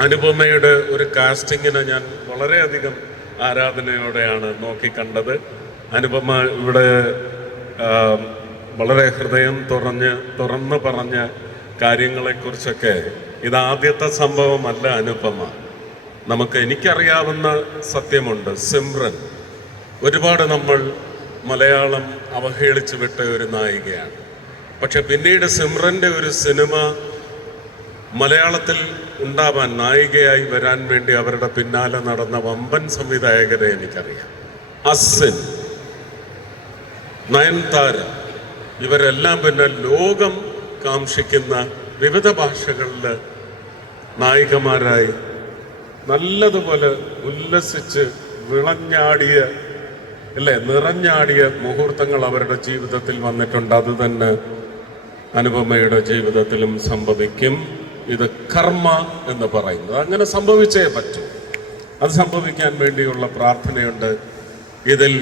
അനുപമയുടെ ഒരു കാസ്റ്റിങ്ങിനെ ഞാൻ വളരെയധികം ആരാധനയോടെയാണ് നോക്കിക്കണ്ടത് അനുപമ ഇവിടെ വളരെ ഹൃദയം തുറഞ്ഞ് തുറന്ന് പറഞ്ഞ കാര്യങ്ങളെക്കുറിച്ചൊക്കെ ഇതാദ്യത്തെ സംഭവമല്ല അനുപമ. നമുക്ക് എനിക്കറിയാവുന്ന സത്യമുണ്ട്. സിമ്രൻ ഒരുപാട് നമ്മൾ മലയാളം അവഹേളിച്ചു വിട്ട ഒരു നായികയാണ്. പക്ഷെ പിന്നീട് സിമ്രന്റെ ഒരു സിനിമ മലയാളത്തിൽ ഉണ്ടാവാൻ നായികയായി വരാൻ വേണ്ടി അവരുടെ പിന്നാലെ നടന്ന വമ്പൻ സംവിധായകരെ എനിക്കറിയാം. അസിൻ നയൻതാര ഇവരെല്ലാം പിന്നെ ലോകം കാക്ഷിക്കുന്ന വിവിധ ഭാഷകളിൽ നായികമാരായി നല്ലതുപോലെ ഉല്ലസിച്ച് വിളഞ്ഞാടിയ അല്ലേ നിറഞ്ഞാടിയ മുഹൂർത്തങ്ങൾ അവരുടെ ജീവിതത്തിൽ വന്നിട്ടുണ്ട്. അത് തന്നെ അനുപമയുടെ ജീവിതത്തിലും സംഭവിക്കും. ഇത് കർമ്മ എന്ന് പറയുന്നത് അങ്ങനെ സംഭവിച്ചേ പറ്റൂ. അത് സംഭവിക്കാൻ വേണ്ടിയുള്ള പ്രാർത്ഥനയുണ്ട്. ഇതിൽ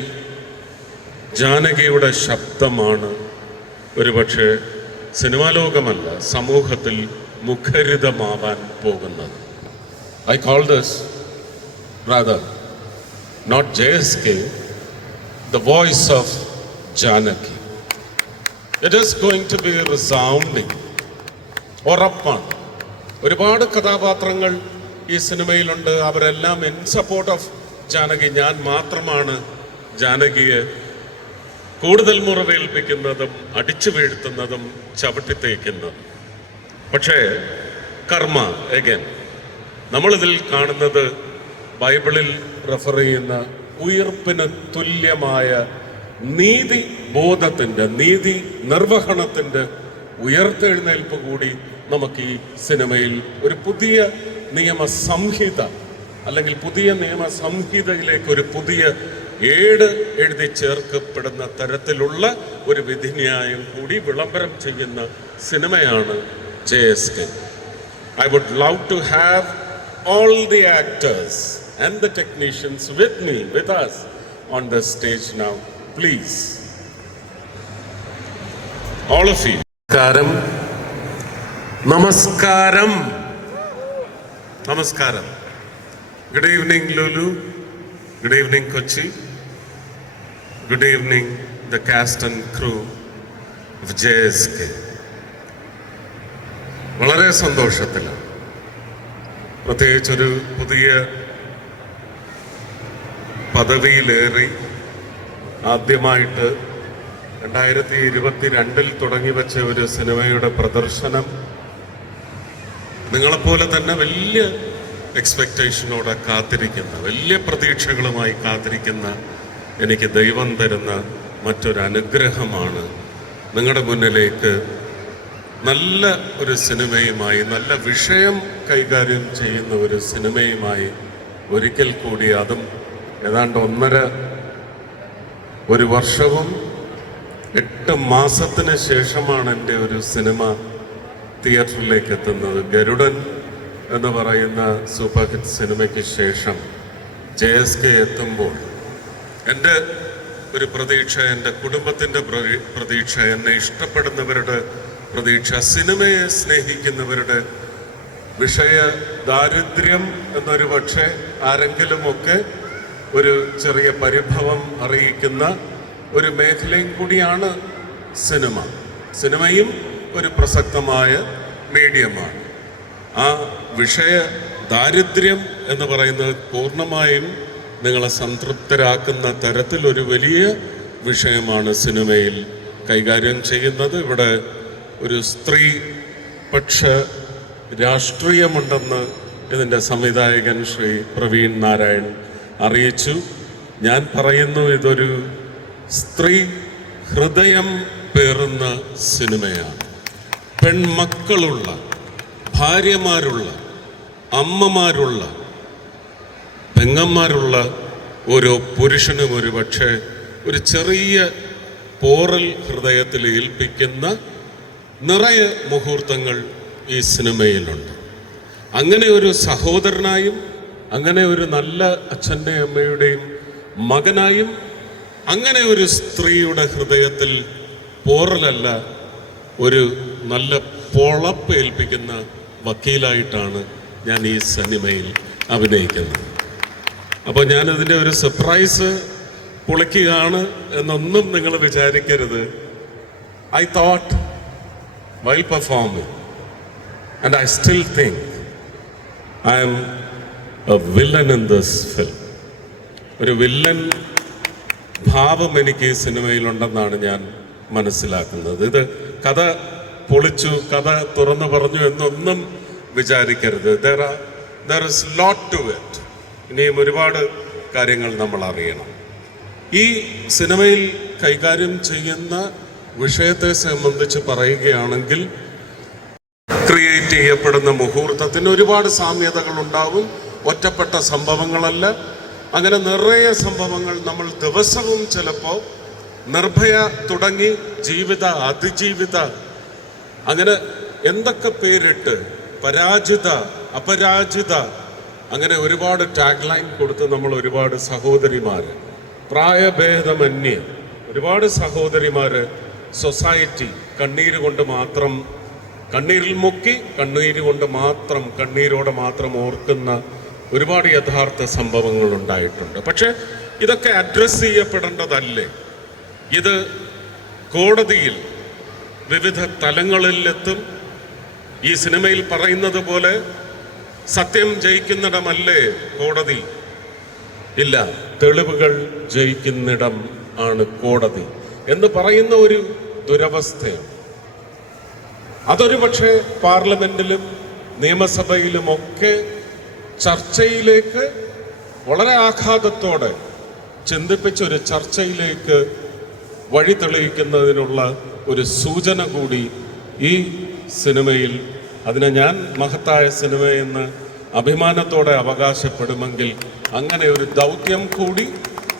ജാനകിയുടെ ശബ്ദമാണ് ഒരുപക്ഷെ സിനിമാ ലോകമല്ല സമൂഹത്തിൽ മുഖരിതമാവാൻ പോകുന്നത്. I call this rather not J S K the voice of Janaki it is going to be resounding ഉറപ്പാണ്. ഒരുപാട് കഥാപാത്രങ്ങൾ ഈ സിനിമയിലുണ്ട്. അവരെല്ലാം ഇൻ സപ്പോർട്ട് ഓഫ് ജാനകി. ഞാൻ മാത്രമാണ് ജാനകിയെ കൂടുതൽ മുറിവേൽപ്പിക്കുന്നതും അടിച്ചു വീഴ്ത്തുന്നതും ചവിട്ടിത്തേക്കുന്നതും പക്ഷേ കർമ്മ എഗൻ നമ്മളിതിൽ കാണുന്നത് ബൈബിളിൽ റെഫർ ചെയ്യുന്ന ഉയർപ്പിന് തുല്യമായ നീതി ബോധത്തിന്റെ നീതി നിർവഹണത്തിന്റെ ഉയർത്തെഴുന്നേൽപ്പ് കൂടി നമുക്ക് ഈ സിനിമയിൽ ഒരു പുതിയ നിയമ സംഹിത അല്ലെങ്കിൽ പുതിയ നിയമ സംഹിതയിലേക്ക് ഒരു പുതിയ ഏട് എഴുതി ചേർക്കപ്പെടുന്ന തരത്തിലുള്ള ഒരു വിധിന്യായം കൂടി വിളംബരം ചെയ്യുന്ന സിനിമയാണ് J S K. I would love to have all the actors and the technicians with me with us on the stage now please all of you നമസ്കാരം. നമസ്കാരം. Good evening Lulu good evening Kochi. Good evening the cast and crew of K വളരെ സന്തോഷത്തിലാണ്. പ്രത്യേകിച്ചൊരു പുതിയ പദവിയിലേറി ആദ്യമായിട്ട് രണ്ടായിരത്തി ഇരുപത്തി രണ്ടിൽ തുടങ്ങി വെച്ച ഒരു സിനിമയുടെ പ്രദർശനം നിങ്ങളെപ്പോലെ തന്നെ വലിയ എക്സ്പെക്റ്റേഷനോടെ കാത്തിരിക്കുന്ന വലിയ പ്രതീക്ഷകളുമായി കാത്തിരിക്കുന്ന എനിക്ക് ദൈവം തരുന്ന മറ്റൊരു അനുഗ്രഹമാണ് നിങ്ങളുടെ മുന്നിലേക്ക് നല്ല ഒരു സിനിമയുമായി നല്ല വിഷയം കൈകാര്യം ചെയ്യുന്ന ഒരു സിനിമയുമായി ഒരിക്കൽ കൂടി അതും ഏതാണ്ട് ഒന്നര ഒരു വർഷവും എട്ട് മാസത്തിന് ശേഷമാണ് എന്റെ ഒരു സിനിമ തിയേറ്ററിലേക്ക് എത്തുന്നത് ഗരുഡൻ എന്ന് പറയുന്ന സൂപ്പർ ഹിറ്റ് സിനിമയ്ക്ക് ശേഷം ജെ എസ് കെ എത്തുമ്പോൾ എന്റെ ഒരു പ്രതീക്ഷ എന്റെ കുടുംബത്തിന്റെ പ്രതി- പ്രതീക്ഷ എന്നെ ഇഷ്ടപ്പെടുന്നവരുടെ പ്രതീക്ഷ സിനിമയെ സ്നേഹിക്കുന്നവരുടെ വിഷയ ദാരിദ്ര്യം എന്നൊരു പക്ഷേ ആരെങ്കിലുമൊക്കെ ഒരു ചെറിയ പരിഭവം അറിയിക്കുന്ന ഒരു മേഖലയും കൂടിയാണ് സിനിമ. സിനിമയും ഒരു പ്രസക്തമായ മീഡിയമാണ്. ആ വിഷയ ദാരിദ്ര്യം എന്ന് പറയുന്നത് പൂർണമായും നിങ്ങളെ സംതൃപ്തരാക്കുന്ന തരത്തിലൊരു വലിയ വിഷയമാണ് സിനിമയിൽ കൈകാര്യം ചെയ്യുന്നത്. ഇവിടെ ഒരു സ്ത്രീ പക്ഷ രാഷ്ട്രീയമുണ്ടെന്ന് ഇതിന്റെ സംവിധായകൻ ശ്രീ പ്രവീൺ നാരായൺ അറിയിച്ചു. ഞാൻ പറയുന്നു ഇതൊരു സ്ത്രീ ഹൃദയം പേറുന്ന സിനിമയാണ്. പെൺമക്കളുള്ള ഭാര്യമാരുള്ള അമ്മമാരുള്ള പെങ്ങന്മാരുള്ള ഓരോ പുരുഷനും ഒരു പക്ഷേ ഒരു ചെറിയ പോറൽ ഹൃദയത്തിൽ ഏൽപ്പിക്കുന്ന നിറയെ മുഹൂർത്തങ്ങൾ ഈ സിനിമയിലുണ്ട്. അങ്ങനെ ഒരു സഹോദരനായും അങ്ങനെ ഒരു നല്ല അച്ഛന്റെ അമ്മയുടെയും മകനായും അങ്ങനെ ഒരു സ്ത്രീയുടെ ഹൃദയത്തിൽ പോറലല്ല ഒരു നല്ല പൊളപ്പ് ഏൽപ്പിക്കുന്ന വക്കീലായിട്ടാണ് ഞാൻ ഈ സിനിമയിൽ അഭിനയിക്കുന്നത്. അപ്പോൾ ഞാനതിന്റെ ഒരു സർപ്രൈസ് പൊളിക്കുകയാണ് എന്നൊന്നും നിങ്ങൾ വിചാരിക്കരുത്. I thought while performing and I still think I am a villain in this film ഒരു വില്ലൻ ഭാവം എനിക്ക് ഈ സിനിമയിലുണ്ടെന്നാണ് ഞാൻ മനസ്സിലാക്കുന്നത്. ഇത് കഥ പൊളിച്ചു കഥ തുറന്നു പറഞ്ഞു എന്നൊന്നും വിചാരിക്കരുത്. There there is lot to it ഇനിയും ഒരുപാട് കാര്യങ്ങൾ നമ്മൾ അറിയണം. ഈ സിനിമയിൽ കൈകാര്യം ചെയ്യുന്ന വിഷയത്തെ സംബന്ധിച്ച് പറയുകയാണെങ്കിൽ ക്രിയേറ്റ് ചെയ്യപ്പെടുന്ന മുഹൂർത്തത്തിന് ഒരുപാട് സാമ്യതകൾ ഉണ്ടാവും. ഒറ്റപ്പെട്ട സംഭവങ്ങളല്ല. അങ്ങനെ നിറയെ സംഭവങ്ങൾ നമ്മൾ ദിവസവും ചിലപ്പോൾ നിർഭയ തുടങ്ങി ജീവിത അതിജീവിത അങ്ങനെ എന്തൊക്കെ പേരിട്ട്? പരാജിത അപരാജിത. അങ്ങനെ ഒരുപാട് ടാഗ് ലൈൻ കൊടുത്ത് നമ്മൾ ഒരുപാട് സഹോദരിമാർ പ്രായഭേദമന്യേ ഒരുപാട് സഹോദരിമാർ സൊസൈറ്റി കണ്ണീര് കൊണ്ട് മാത്രം കണ്ണീരിൽ മുക്കി കണ്ണീര് കൊണ്ട് മാത്രം കണ്ണീരോടെ മാത്രം ഓർക്കുന്ന ഒരുപാട് യഥാർത്ഥ സംഭവങ്ങൾ ഉണ്ടായിട്ടുണ്ട്. പക്ഷേ ഇതൊക്കെ അഡ്രസ്സ് ചെയ്യപ്പെടേണ്ടതല്ലേ? ഇത് കോടതിയിൽ വിവിധ തലങ്ങളിലെത്തും. ഈ സിനിമയിൽ പറയുന്നത് പോലെ സത്യം ജയിക്കുന്നിടമല്ലേ കോടതി? ഇല്ല തെളിവുകൾ ജയിക്കുന്നിടം ആണ് കോടതി എന്ന് പറയുന്ന ഒരു ദുരവസ്ഥയാണ്. അതൊരു പക്ഷേ പാർലമെന്റിലും നിയമസഭയിലുമൊക്കെ ചർച്ചയിലേക്ക് വളരെ ആഘാതത്തോടെ ചിന്തിപ്പിച്ചൊരു ചർച്ചയിലേക്ക് വഴി തെളിയിക്കുന്നതിനുള്ള ഒരു സൂചന കൂടി ഈ സിനിമയിൽ അതിനെ ഞാൻ മഹത്തായ സിനിമയെന്ന് അഭിമാനത്തോടെ അവകാശപ്പെടുമെങ്കിൽ അങ്ങനെ ഒരു ദൗത്യം കൂടി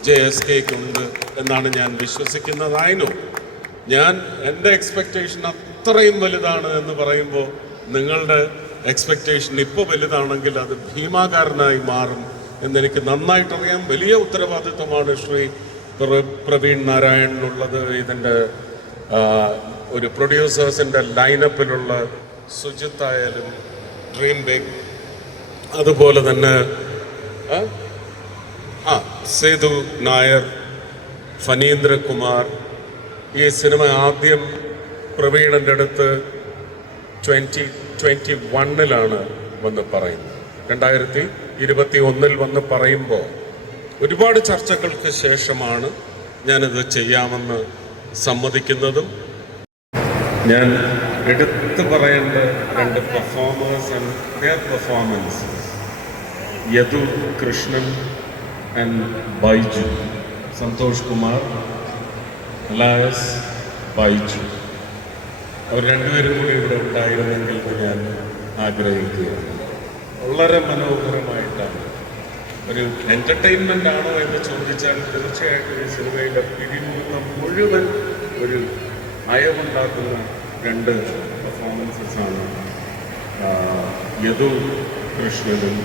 ജെ എസ് കെക്കുണ്ട് എന്നാണ് ഞാൻ വിശ്വസിക്കുന്നതായിരുന്നു ഞാൻ എന്റെ എക്സ്പെക്റ്റേഷൻ അത്രയും വലുതാണ് എന്ന് പറയുമ്പോൾ നിങ്ങളുടെ എക്സ്പെക്റ്റേഷൻ ഇപ്പോൾ വലുതാണെങ്കിൽ അത് ഭീമാകാരനായി മാറും എന്നെനിക്ക് നന്നായിട്ടറിയാം. വലിയ ഉത്തരവാദിത്വമാണ് ശ്രീ പ്രവീൺ നാരായണനുള്ളത് ഇതിന്റെ ഒരു പ്രൊഡ്യൂസേഴ്സിന്റെ ലൈനപ്പിലുള്ള സുജിത്ത് ആയാലും ഡ്രീം ബിഗ്. അതുപോലെ തന്നെ ആ സേതു നായർ ഫനീന്ദ്രകുമാർ. ഈ സിനിമ ആദ്യം പ്രവീണന്റെ അടുത്ത് ട്വന്റി ട്വന്റി വണ്ണിലാണ് വന്ന് പറയുന്നത്. രണ്ടായിരത്തി ഇരുപത്തി ഒന്നിൽ വന്ന് പറയുമ്പോൾ ഒരുപാട് ചർച്ചകൾക്ക് ശേഷമാണ് ഞാനിത് ചെയ്യാമെന്ന് സമ്മതിക്കുന്നതും. ഞാൻ എടുത്തു പറയേണ്ട രണ്ട് performers and here performances Yadu Krishnan and Baiju. Santhosh Kumar alias Baiju. അവർ രണ്ടുപേരും കൂടി ഇവിടെ ഉണ്ടായിരുന്നെങ്കിൽ ഞാൻ ആഗ്രഹിക്കുകയാണ്. വളരെ മനോഹരമായിട്ടാണ് ഒരു എന്റർടൈൻമെന്റ് ആണോ എന്ന് ചോദിച്ചാൽ തീർച്ചയായിട്ടും ഈ സിനിമയിലെ പിരിമുറുന്ന മുഴുവൻ ഒരു അയവുണ്ടാക്കുന്ന രണ്ട് പെർഫോമൻസസ് ആണ്. യദു കൃഷ്ണനും.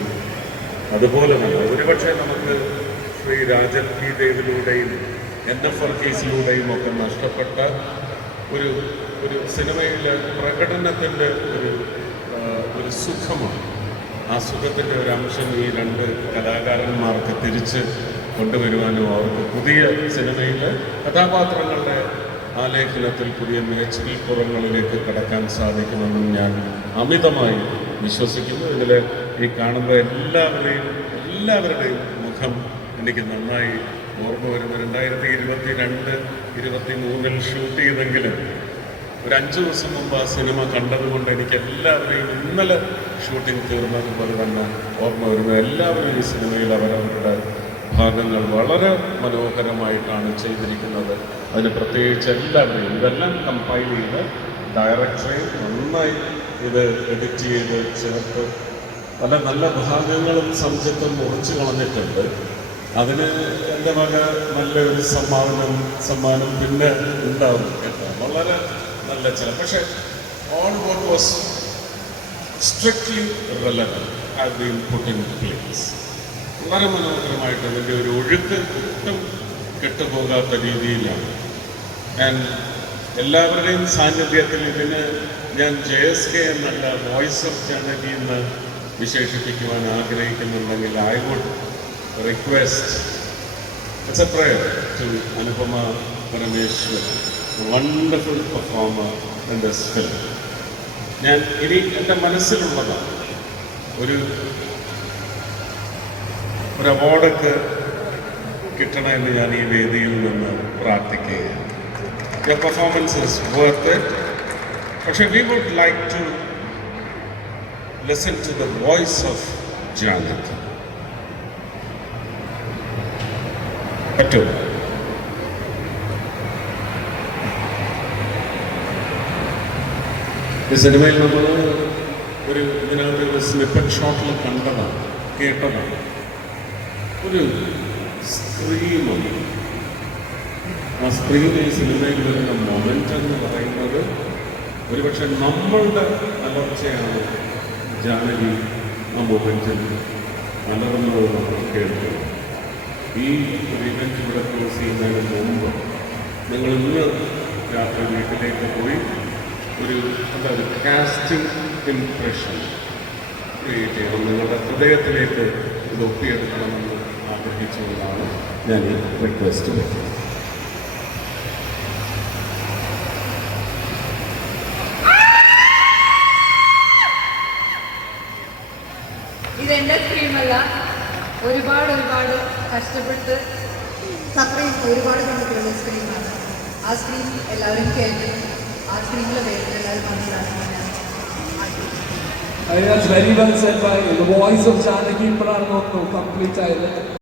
അതുപോലെ തന്നെ ഒരുപക്ഷെ നമുക്ക് ശ്രീ രാജൻ പി ദേവിലൂടെയും എൻ എഫ് ആർ കേസിലൂടെയും ഒക്കെ നഷ്ടപ്പെട്ട ഒരു ഒരു സിനിമയിലെ പ്രകടനത്തിന്റെ ഒരു ഒരു സുഖമാണ്. ആ സുഖത്തിന്റെ ഒരു അംശം ഈ രണ്ട് കലാകാരന്മാർക്ക് തിരിച്ച് കൊണ്ടുവരുവാനും അവർക്ക് പുതിയ സിനിമയിലെ കഥാപാത്രങ്ങളുടെ ആലേഖനത്തിൽ പുതിയ മേച്ചിൽപ്പുറങ്ങളിലേക്ക് കടക്കാൻ സാധിക്കുമെന്നും ഞാൻ അമിതമായി വിശ്വസിക്കുന്നു. ഇതിൽ ഈ കാണുന്ന എല്ലാവരെയും എല്ലാവരുടെയും മുഖം എനിക്ക് നന്നായി ഓർമ്മ വരുന്നു. രണ്ടായിരത്തി ഇരുപത്തി രണ്ട് ഇരുപത്തി മൂന്നിൽ ഷൂട്ട് ചെയ്തെങ്കിലും ഒരു അഞ്ചു ദിവസം മുമ്പ് ആ സിനിമ കണ്ടതുകൊണ്ട് എനിക്ക് എല്ലാവരെയും ഇന്നലെ ഷൂട്ടിംഗ് തീർന്നതുപോലെ തന്നെ ഓർമ്മ വരുന്ന എല്ലാവരും ഈ സിനിമയിൽ അവരവരുടെ ഭാഗങ്ങൾ വളരെ മനോഹരമായിട്ടാണ് ചെയ്തിരിക്കുന്നത്. അതിന് പ്രത്യേകിച്ച് എല്ലാവരും ഇതെല്ലാം കമ്പൈൽ ചെയ്ത് ഡയറക്ടറെ നന്നായി ഇത് എഡിറ്റ് ചെയ്ത് ചേർത്ത് പല നല്ല ഭാഗങ്ങളും സംശയത്തും മുറിച്ചു കളഞ്ഞിട്ടുണ്ട്. അതിന് എന്റെ വക നല്ലൊരു സമ്മാനം സമ്മാനം പിന്നെ ഉണ്ടാവും കേട്ടോ. വളരെ നല്ല ചില പക്ഷേ all but was strictly relevant have been put in place വളരെ മനോഹരമായിട്ട് അതിന്റെ ഒരു ഒഴുക്ക് ഒട്ടും കെട്ടുപോകാത്ത രീതിയിലാണ്. ആൻഡ് എല്ലാവരുടെയും സാന്നിധ്യത്തിൽ ഇതിന് ഞാൻ ജെ എസ് കെ എന്നല്ല വോയിസ് ഓഫ് ജനതി എന്ന് വിശേഷിപ്പിക്കുവാൻ ആഗ്രഹിക്കുന്നുണ്ടെങ്കിൽ I would request it's a prayer to Anupama Parameshwar wonderful performer in this film ഞാൻ ഇനി എന്റെ മനസ്സിലുള്ളതാണ് ഒരു ഒരു അവാർഡൊക്കെ കിട്ടണമെന്ന് ഞാൻ ഈ വേദിയിൽ നിന്ന് പ്രാർത്ഥിക്കുകയാണ്. യുവർ പെർഫോമൻസ് ഇസ് വേർത്ത് പക്ഷെ പക്ഷേ we would like to listen to the voice of Janaki പറ്റുമോ? ഈ സിനിമയിൽ നമ്മൾ ഒരു ഇതിനകത്ത് ഒരു സ്ലിപ്പൻ ഷോട്ടിൽ കണ്ടതാണ് കേട്ടതാണ്. ഒരു സ്ത്രീമുണ്ട് ആ സ്ത്രീയുടെ ഈ സിനിമയിൽ വരുന്ന മൊമെന്റ് എന്ന് പറയുന്നത് ഒരുപക്ഷെ നമ്മളുടെ അലർച്ചയാണ് ജാനകി ആ മൊമെന്റിൽ അലർന്നത് നമ്മൾ കേൾക്കുന്നത് ഈ ഇവന്റ് ഇവിടെ ക്ലോസ് ചെയ്യുന്നതിന് മുമ്പ് നിങ്ങൾ ഇന്ന് രാത്രി വീട്ടിലേക്ക് പോയി ഒരു എന്താ പറയുക കാസ്റ്റിംഗ് ഇംപ്രഷൻ ക്രിയേറ്റ് ചെയ്യണം നിങ്ങളുടെ ഹൃദയത്തിലേക്ക് ഇത് ഒപ്പിയെടുക്കണമെന്ന് ആഗ്രഹിച്ചുകൊണ്ടാണ് ഞാൻ ഈ റിക്വസ്റ്റ് സ്ക്രീമല്ല ഒരുപാട് ഒരുപാട് കഷ്ടപ്പെട്ട് സത്രയും ഒരുപാട് കണ്ടിട്ടുള്ള സ്ക്രീമാണ് ആ സ്ക്രീം എല്ലാവരും കേൾക്കണം that's very well said by the voice of Janaki ഇപ്പോഴാണ് complete ആയത്